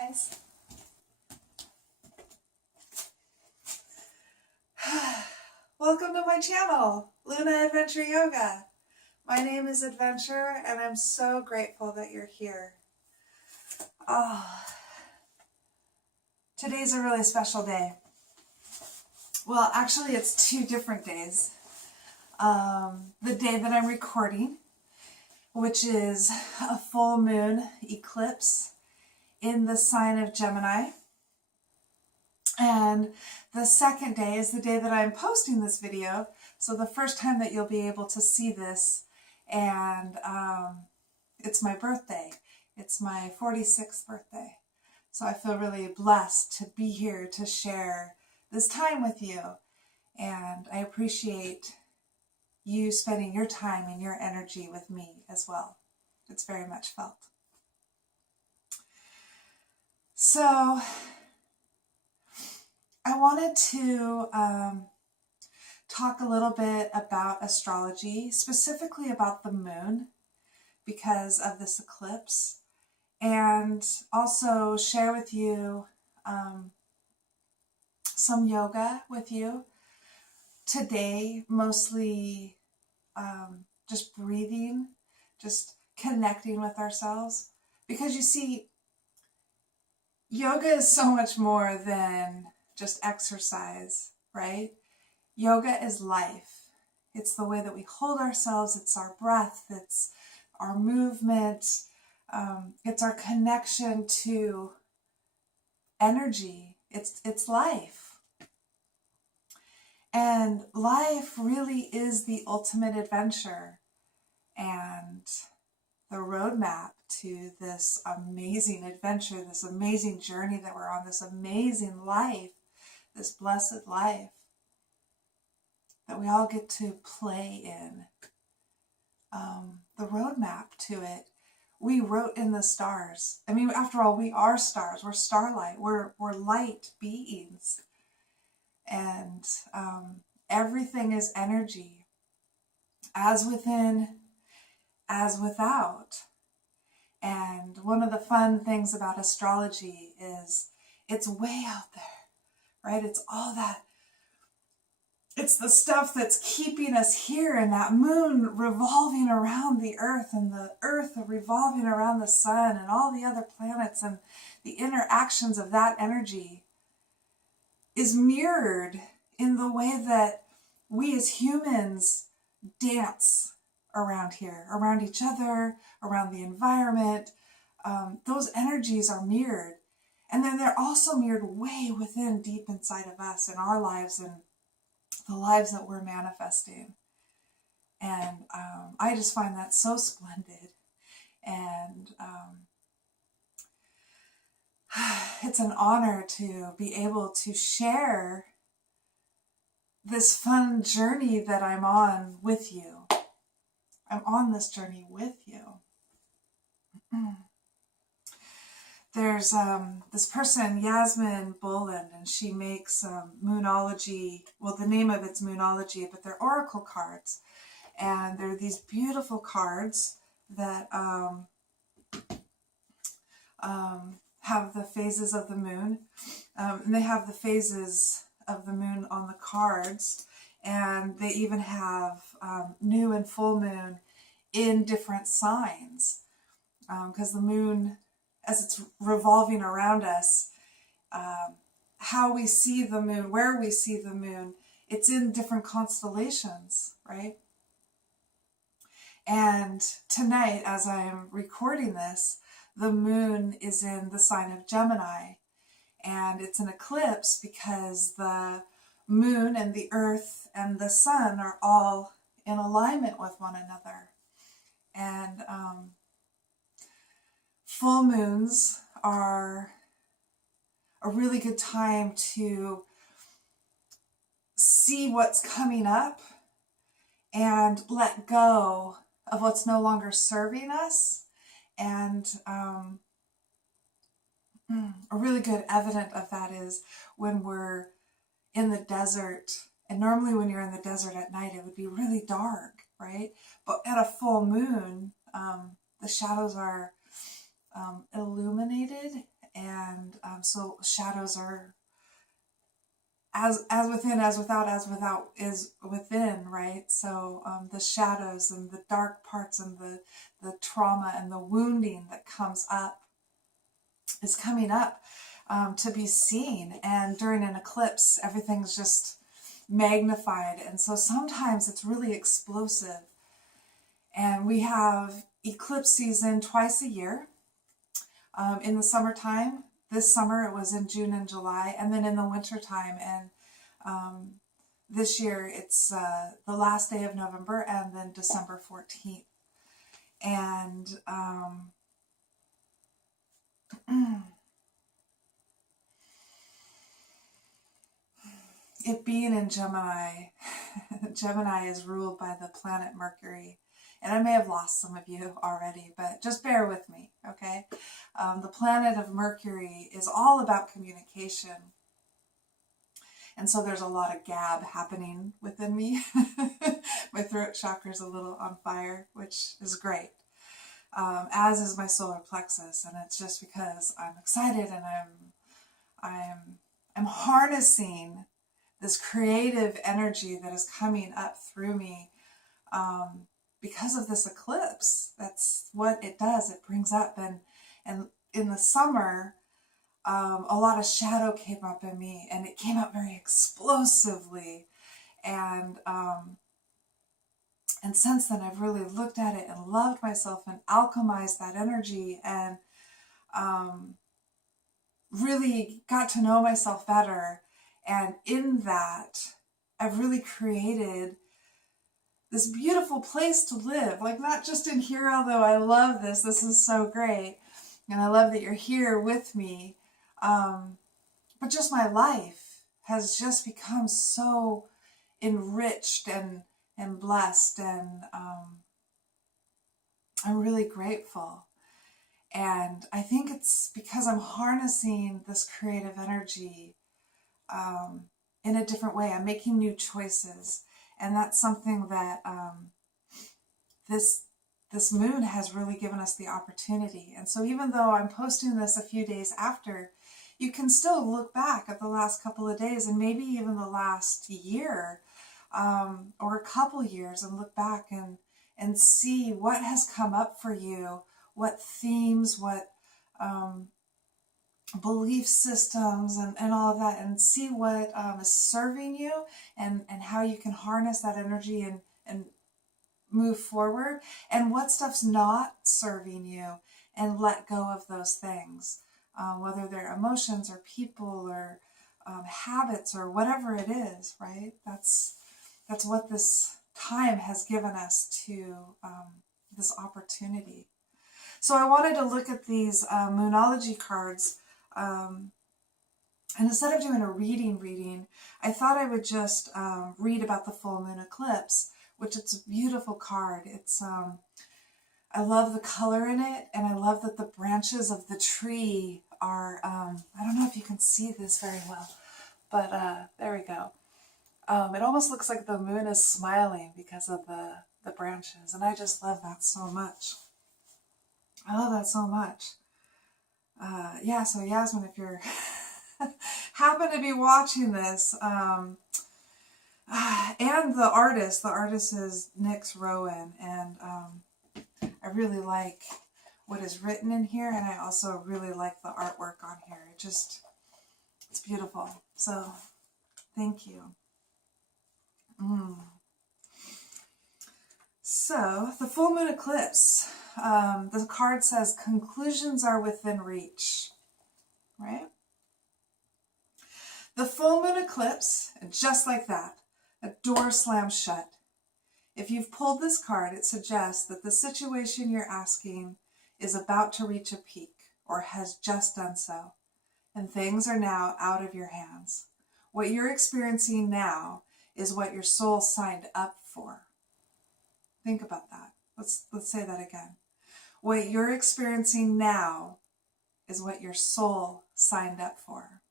Guys. Welcome to my channel, Luna Adventure Yoga. My name is Adventure and I'm so grateful that you're here. Today's a really special day. Well, actually it's two different days. The day that I'm recording, which is a full moon eclipse in the sign of Gemini. And the second day is the day that I'm posting this video. So the first time that you'll be able to see this, and it's my birthday. It's my 46th birthday. So I feel really blessed to be here to share this time with you. And I appreciate you spending your time and your energy with me as well. It's very much felt. So I wanted to talk a little bit about astrology, specifically about the moon because of this eclipse, and also share with you some yoga with you today, mostly just breathing, just connecting with ourselves, because you see, yoga is so much more than just exercise, right? Yoga is life. It's the way that we hold ourselves. It's our breath. It's our movement. It's our connection to energy. It's life. And life really is the ultimate adventure and the roadmap to this amazing adventure, this amazing journey that we're on, this amazing life, this blessed life that we all get to play in. The roadmap to it, we wrote in the stars. I mean, after all, we are stars. We're starlight. We're light beings. And everything is energy, as within, as without. And one of the fun things about astrology is it's way out there, right? It's all that, it's the stuff that's keeping us here, and that moon revolving around the earth, and the earth revolving around the sun, and all the other planets, and the interactions of that energy is mirrored in the way that we as humans dance around here, around each other, around the environment. Those energies are mirrored. And then they're also mirrored way within, deep inside of us, in our lives and the lives that we're manifesting. And I just find that so splendid. And it's an honor to be able to share this fun journey that I'm on with you. I'm on this journey with you. There's this person, Yasmin Boland, and she makes Moonology. Well, the name of it's Moonology, but they're oracle cards. And they're these beautiful cards that have the phases of the moon. And they have the phases of the moon on the cards. And they even have new and full moon in different signs. Because the moon, as it's revolving around us, how we see the moon, where we see the moon, it's in different constellations, right? And tonight, as I'm recording this, the moon is in the sign of Gemini. And it's an eclipse because the moon and the earth and the sun are all in alignment with one another. And full moons are a really good time to see what's coming up and let go of what's no longer serving us. And a really good evidence of that is when we're in the desert. And normally when you're in the desert at night, it would be really dark, right? But at a full moon, the shadows are illuminated, and So shadows are as within, as without is within, right? So the shadows and the dark parts and the trauma and the wounding that comes up is coming up to be seen. And during an eclipse, everything's just magnified. And so sometimes it's really explosive. And we have eclipse season twice a year. In the summertime, this summer it was in June and July, and then in the wintertime. And this year it's the last day of November and then December 14th. And it being in Gemini, Gemini is ruled by the planet Mercury. And I may have lost some of you already, but just bear with me, okay? The planet of Mercury is all about communication. And so there's a lot of gab happening within me. My throat chakra is a little on fire, which is great. As is my solar plexus. And it's just because I'm excited and I'm harnessing this creative energy that is coming up through me because of this eclipse. That's what it does. It brings up, and in the summer, a lot of shadow came up in me, and it came up very explosively. And since then, I've really looked at it and loved myself and alchemized that energy, and really got to know myself better. And in that, I've really created this beautiful place to live. Like, not just in here, although I love this. This is so great. And I love that you're here with me. But just my life has just become so enriched and blessed. And I'm really grateful. And I think it's because I'm harnessing this creative energy in a different way. I'm making new choices. And that's something that this moon has really given us the opportunity. And so even though I'm posting this a few days after, you can still look back at the last couple of days and maybe even the last year or a couple years and look back and see what has come up for you, what themes, what belief systems and all of that, and see what is serving you and how you can harness that energy and move forward, and what stuff's not serving you, and let go of those things, whether they're emotions or people or habits or whatever it is, right? That's what this time has given us to this opportunity. So I wanted to look at these Moonology cards, and instead of doing a reading, I thought I would just read about the full moon eclipse, which it's a beautiful card. It's I love the color in it, and I love that the branches of the tree are, I don't know if you can see this very well, but there we go. It almost looks like the moon is smiling because of the branches, and I just love that so much. I love that so much. Yeah, so Yasmin, if you're happen to be watching this, and the artist is Nyx Rowan, and I really like what is written in here, and I also really like the artwork on here. It's beautiful. So, thank you. So, the full moon eclipse, the card says, conclusions are within reach, right? The full moon eclipse, and just like that, a door slams shut. If you've pulled this card, it suggests that the situation you're asking is about to reach a peak, or has just done so, and things are now out of your hands. What you're experiencing now is what your soul signed up for. Think about that. Let's say that again. What you're experiencing now is what your soul signed up for.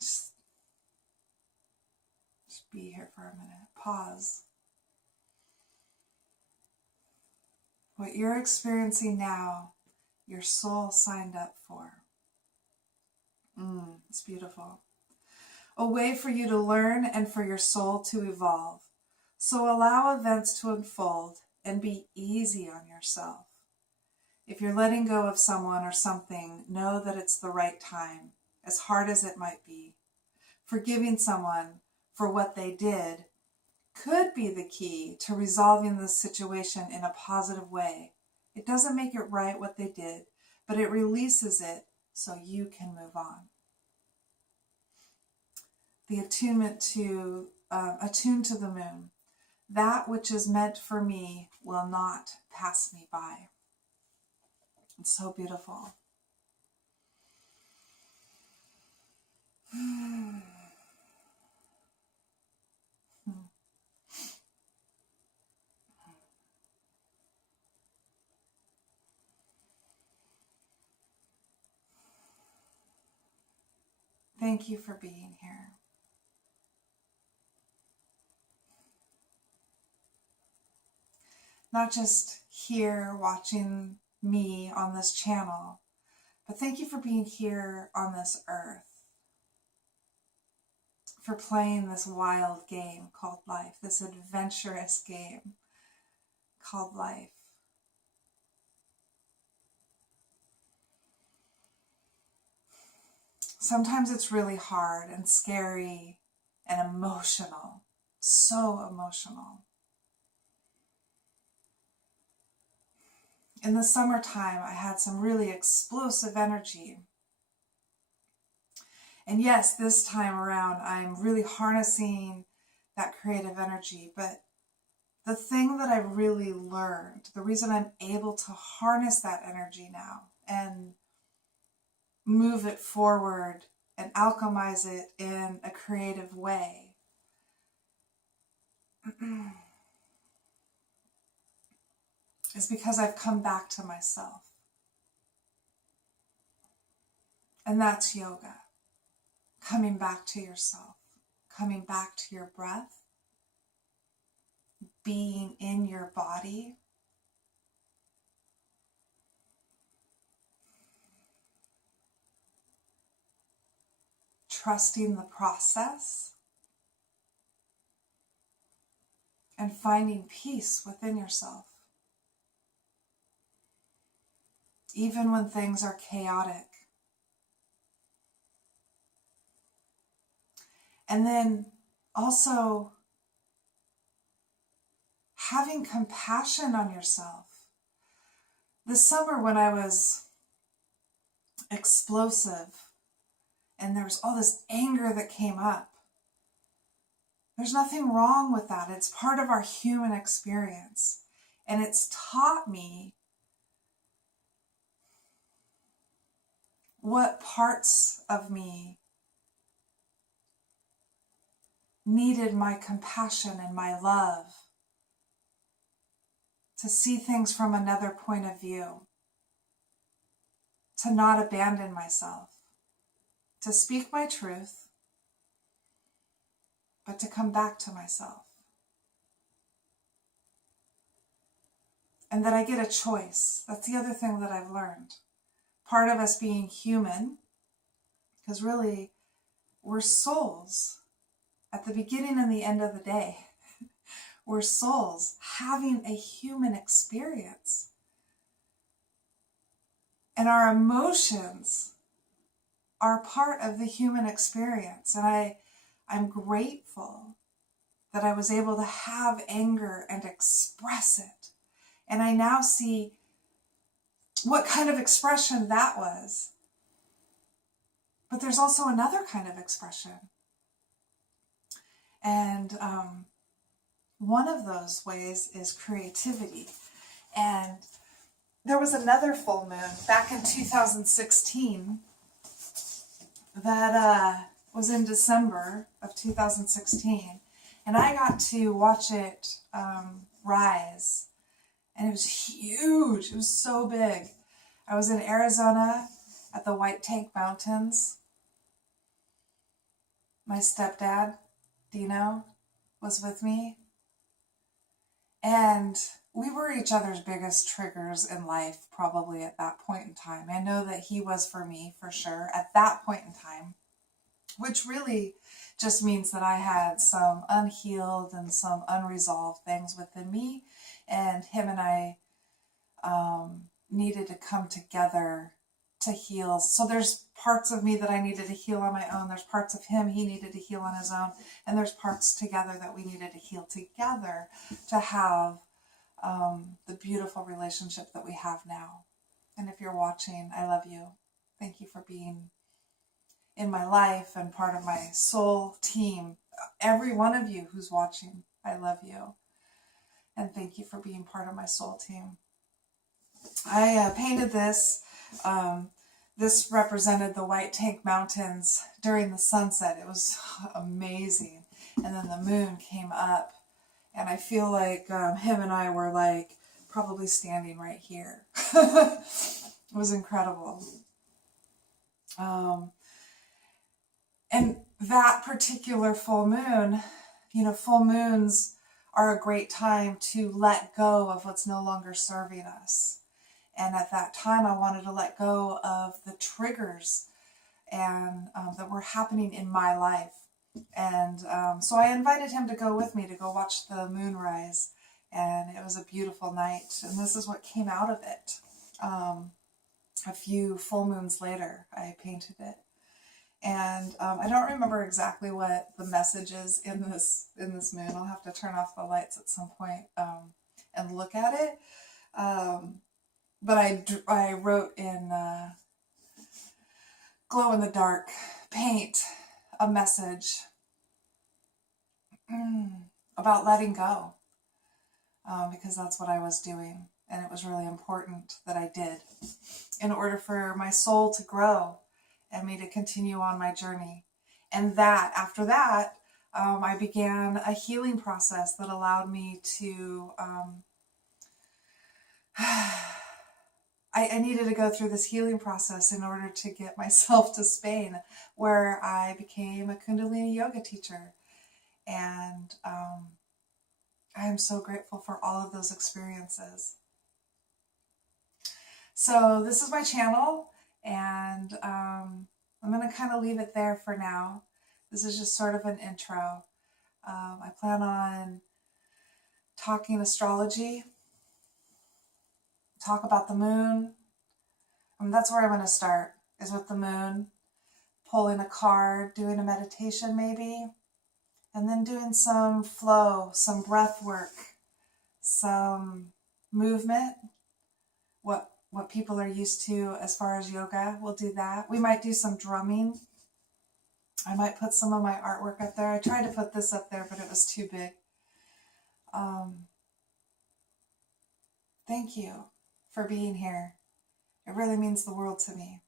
Just be here for a minute. Pause. What you're experiencing now, your soul signed up for. It's beautiful. A way for you to learn and for your soul to evolve. So allow events to unfold and be easy on yourself. If you're letting go of someone or something, know that it's the right time, as hard as it might be. Forgiving someone for what they did could be the key to resolving the situation in a positive way. It doesn't make it right what they did, but it releases it so you can move on. The attunement to, attune to the moon. That which is meant for me will not pass me by. It's so beautiful. Thank you for being here. Not just here watching me on this channel, but thank you for being here on this earth, for playing this wild game called life, this adventurous game called life. Sometimes it's really hard and scary and emotional, so emotional. In the summertime, I had some really explosive energy. And yes, this time around, I'm really harnessing that creative energy. But the thing that I really learned, the reason I'm able to harness that energy now and move it forward and alchemize it in a creative way, is because I've come back to myself. And that's yoga. Coming back to yourself. Coming back to your breath. Being in your body. Trusting the process. And finding peace within yourself. Even when things are chaotic. And then also having compassion on yourself. This summer when I was explosive and there was all this anger that came up, there's nothing wrong with that. It's part of our human experience. And it's taught me what parts of me needed my compassion and my love, to see things from another point of view, to not abandon myself, to speak my truth, but to come back to myself. And that I get a choice. That's the other thing that I've learned. Part of us being human, because really we're souls at the beginning and the end of the day. We're souls having a human experience. And our emotions are part of the human experience. And I'm grateful that I was able to have anger and express it. And I now see what kind of expression that was. But there's also another kind of expression. And one of those ways is creativity. And there was another full moon back in 2016 that was in December of 2016. And I got to watch it rise. And it was huge. It was so big. I was in Arizona at the White Tank Mountains. My stepdad, Dino, was with me. And we were each other's biggest triggers in life, probably at that point in time. I know that he was for me, for sure, at that point in time, which really just means that I had some unhealed and some unresolved things within me, and him and I needed to come together to heal. So there's parts of me that I needed to heal on my own. There's parts of him he needed to heal on his own. And there's parts together that we needed to heal together to have the beautiful relationship that we have now. And if you're watching, I love you. Thank you for being in my life and part of my soul team. Every one of you who's watching, I love you. And thank you for being part of my soul team. I painted this. This represented the White Tank Mountains during the sunset. It was amazing. And then the moon came up. And I feel like him and I were like probably standing right here. It was incredible. And that particular full moon, you know, full moons are a great time to let go of what's no longer serving us. And at that time, I wanted to let go of the triggers and that were happening in my life. And so I invited him to go with me to go watch the moon rise. And it was a beautiful night. And this is what came out of it. A few full moons later, I painted it. And I don't remember exactly what the message is in this moon. I'll have to turn off the lights at some point and look at it. But I wrote in glow in the dark paint a message about letting go, because that's what I was doing, and it was really important that I did in order for my soul to grow and me to continue on my journey. And that after that, I began a healing process that allowed me to I needed to go through this healing process in order to get myself to Spain, where I became a Kundalini yoga teacher. And I am so grateful for all of those experiences. So this is my channel, and I'm going to kind of leave it there for now. This is just sort of an intro. I plan on talking astrology, talk about the moon. That's where I'm going to start, is with the moon, pulling a card, doing a meditation maybe, and then doing some flow, some breath work, some movement, what people are used to as far as yoga. We'll do that. We might do some drumming. I might put some of my artwork up there. I tried to put this up there, but it was too big. Thank you for being here. It really means the world to me.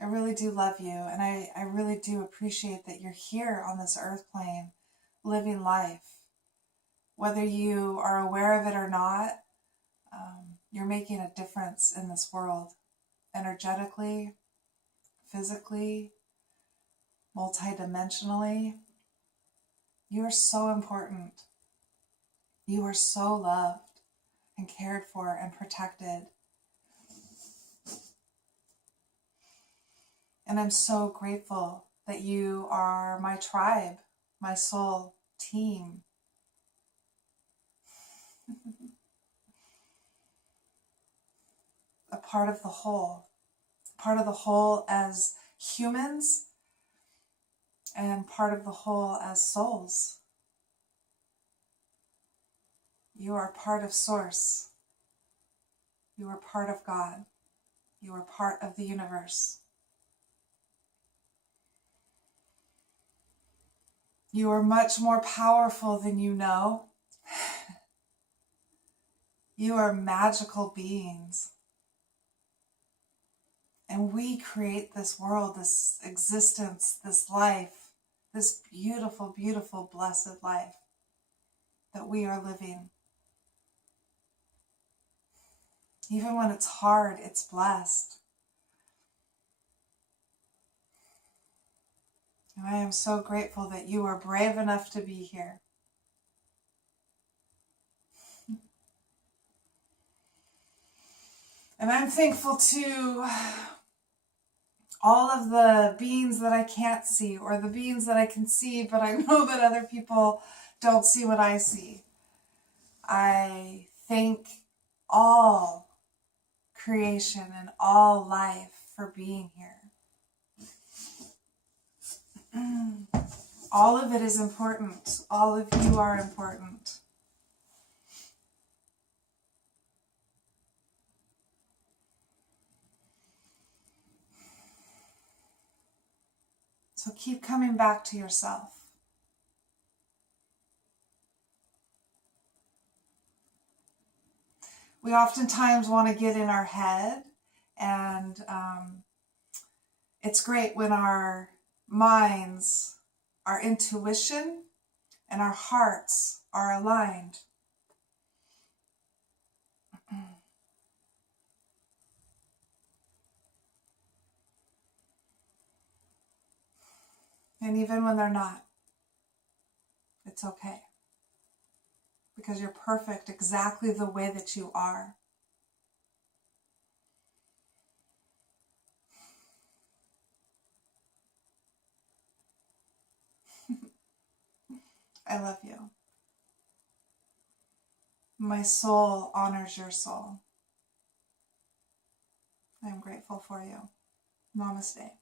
I really do love you, and I really do appreciate that you're here on this earth plane, living life. Whether you are aware of it or not, you're making a difference in this world, energetically, physically, multidimensionally. You are so important. You are so loved and cared for and protected. And I'm so grateful that you are my tribe, my soul team. A part of the whole as humans, and part of the whole as souls. You are part of Source. You are part of God. You are part of the universe. You are much more powerful than you know. You are magical beings. And we create this world, this existence, this life, this beautiful, beautiful, blessed life that we are living. Even when it's hard, it's blessed. And I am so grateful that you are brave enough to be here. And I'm thankful to all of the beings that I can't see, or the beings that I can see, but I know that other people don't see what I see. I thank all creation and all life for being here. All of it is important. All of you are important. So keep coming back to yourself. We oftentimes want to get in our head, and it's great when our minds, our intuition, and our hearts are aligned. And even when they're not, it's okay. Because you're perfect exactly the way that you are. I love you. My soul honors your soul. I am grateful for you. Namaste.